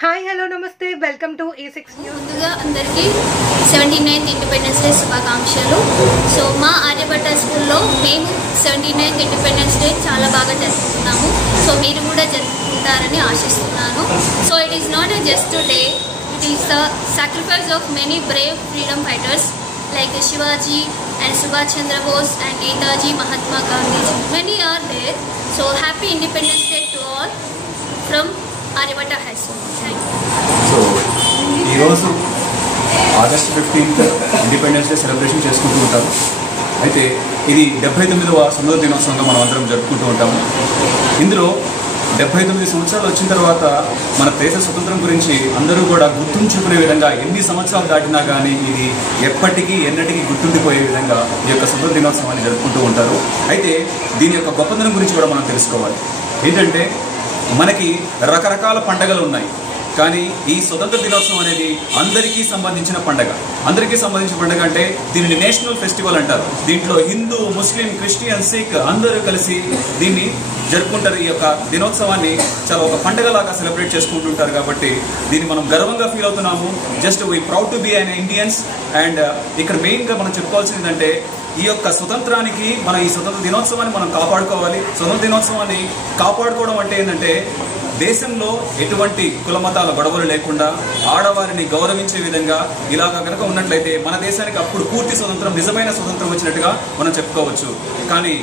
Hi hello నమస్తే welcome to A6 news. ముందుగా అందరికీ 79th ఇండిపెండెన్స్ డే శుభాకాంక్షలు. సో మా ఆర్యభట్ట స్కూల్లో మేము 79th ఇండిపెండెన్స్ డే చాలా బాగా జరుపుకున్నాము. సో మీరు కూడా జరుపుకుంటారని ఆశిస్తున్నాను. So it is not a just day, it is the sacrifice of many Brave freedom fighters like Shivaji and Subhash Chandra Bose and Netaji Mahatma Gandhi. Many are there. So happy Independence Day to all from Aryabhatta High School. Thank you. So ఈరోజు August 15th independence day celebration చేసుకుంటూ ఉంటాము. అయితే ఇది 79వ స్వతంత్ర దినోత్సవంగా మనం అందరం జరుపుకుంటూ ఉంటాము. ఇందులో 79 సంవత్సరాలు వచ్చిన తర్వాత మన దేశ స్వతంత్రం గురించి అందరూ కూడా గుర్తుంచుకునే విధంగా ఎన్ని సంవత్సరాలు దాటినా కానీ ఇది ఎప్పటికీ ఎన్నటికీ గుర్తుండిపోయే విధంగా ఈ యొక్క స్వతంత్ర దినోత్సవాన్ని జరుపుకుంటూ ఉంటారు. అయితే దీని యొక్క గొప్పతనం గురించి కూడా మనం తెలుసుకోవాలి. ఏంటంటే మనకి రకరకాల పండుగలు ఉన్నాయి, కానీ ఈ స్వతంత్ర దినోత్సవం అనేది అందరికీ సంబంధించిన పండుగ. అందరికీ సంబంధించిన పండుగ అంటే దీనిని నేషనల్ ఫెస్టివల్ అంటారు. దీంట్లో హిందూ, ముస్లిం, క్రిస్టియన్, సిక్ అందరూ కలిసి దీన్ని జరుపుకుంటారు. ఈ యొక్క దినోత్సవాన్ని చాలా ఒక పండుగలాగా సెలబ్రేట్ చేసుకుంటుంటారు. కాబట్టి దీన్ని మనం గర్వంగా ఫీల్ అవుతున్నాము. Just we proud to be an Indians. And ఇక్కడ మెయిన్గా మనం చెప్పుకోవాల్సింది ఏంటంటే ఈ యొక్క స్వతంత్రానికి మనం ఈ స్వతంత్ర దినోత్సవాన్ని మనం కాపాడుకోవాలి. స్వతంత్ర దినోత్సవాన్ని కాపాడుకోవడం అంటే ఏంటంటే దేశంలో ఎటువంటి కులమతాల గొడవలు లేకుండా ఆడవారిని గౌరవించే విధంగా ఇలాగా కనుక ఉన్నట్లయితే మన దేశానికి అప్పుడు పూర్తి స్వతంత్రం, నిజమైన స్వతంత్రం వచ్చినట్టుగా మనం చెప్పుకోవచ్చు. కానీ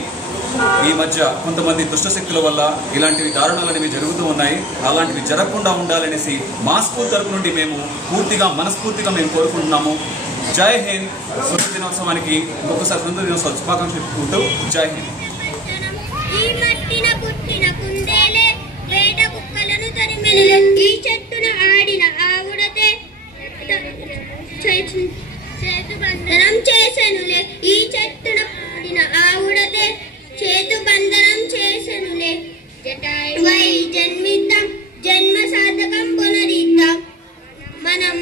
ఈ మధ్య కొంతమంది దుష్టశక్తుల వల్ల ఇలాంటివి దారుణాలు అనేవి జరుగుతూ ఉన్నాయి. అలాంటివి జరగకుండా ఉండాలనేసి మా స్కూల్ తరపు నుండి మేము మనస్ఫూర్తిగా మేము కోరుకుంటున్నాము. జై హింద్. స్వతంత్ర దినోత్సవానికి ఒక్కొక్కసారి స్వతంత్ర దినోత్సవ శుభాకాంక్షలు చెప్పుకుంటూ జై హింద్. ఈ చెట్టున ఆడిన ఆవుడతే చేతుబంధనం చేసెనులే. ఈ చెట్టున ఆడిన ఆవుడతే చేతుబంధనం చేసెనులే. వై జన్మిద్దాం, జన్మ సాధకం పునరిద్దాం. మనం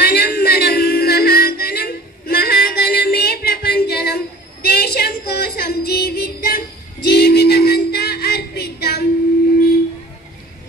మనం మనం మహాగణం, మహాగణమే ప్రపంచనం. దేశం కోసం జీవిద్దాం, జీవితమంతా అర్పిద్దాం.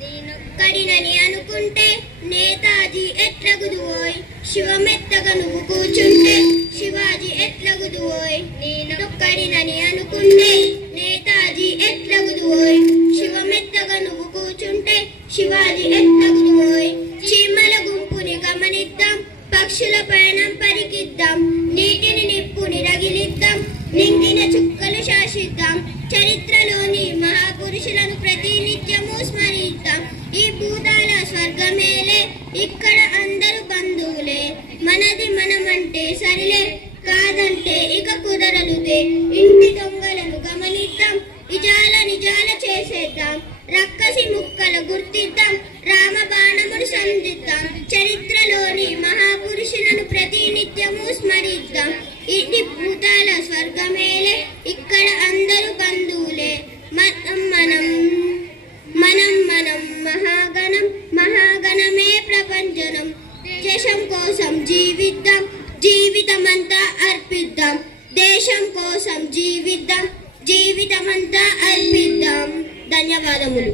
నేనొక్కడినని అనుకుంటే నేతాజీ ఎట్లగుదువోయ్. శివమెత్తగా నువ్వు కూర్చుంటే శివాజీ ఎట్లగుదువోయ్. నేనొక్కడినని అనుకుంటే నేతాజీ ఎట్లగుదువోయ్. శివమెత్తగా నువ్వు కూర్చుంటే శివాజీ ఎట్లగుదువోయ్. చీమల గుంపుని గమనిద్దాం, పక్షుల పయనం పరికిద్దాం. నీటిని నిప్పుని రగిలిద్దాం, నిండిన చుక్కలు శాసిద్దాం. చరిత్రలోని మహాపురుషులను ప్రతినిత్యము స్మరిద్దాం. ఈ భూతాల స్వర్గమేలే, ఇక్కడ అందరూ బంధువులే. మనది మనమంటే సరిలే, కాదంటే ఇక కుదరలుదే. ఇంటి దొంగలను గమనిద్దాం, నిజాల చేసేద్దాం. రక్కసి ముక్కలు గుర్తిద్దాం, రామబాణములు సంధిద్దాం. చరిత్రలోని మహాపురుషులను ప్రతినిత్యము స్మరిద్దాం. ఇది భూతాల స్వర్గమేలే, ఇక్కడ అందరూ బంధువులే. మనం మనం మనం మనం మహాగణం, మహాగణమే ప్రపంచనం. దేశం కోసం జీవిద్దాం, జీవితమంతా అర్పిద్దాం. దేశం కోసం జీవిద్దాం, జీవితమంతా అర్పిద్దాం. ధన్యవాదములు.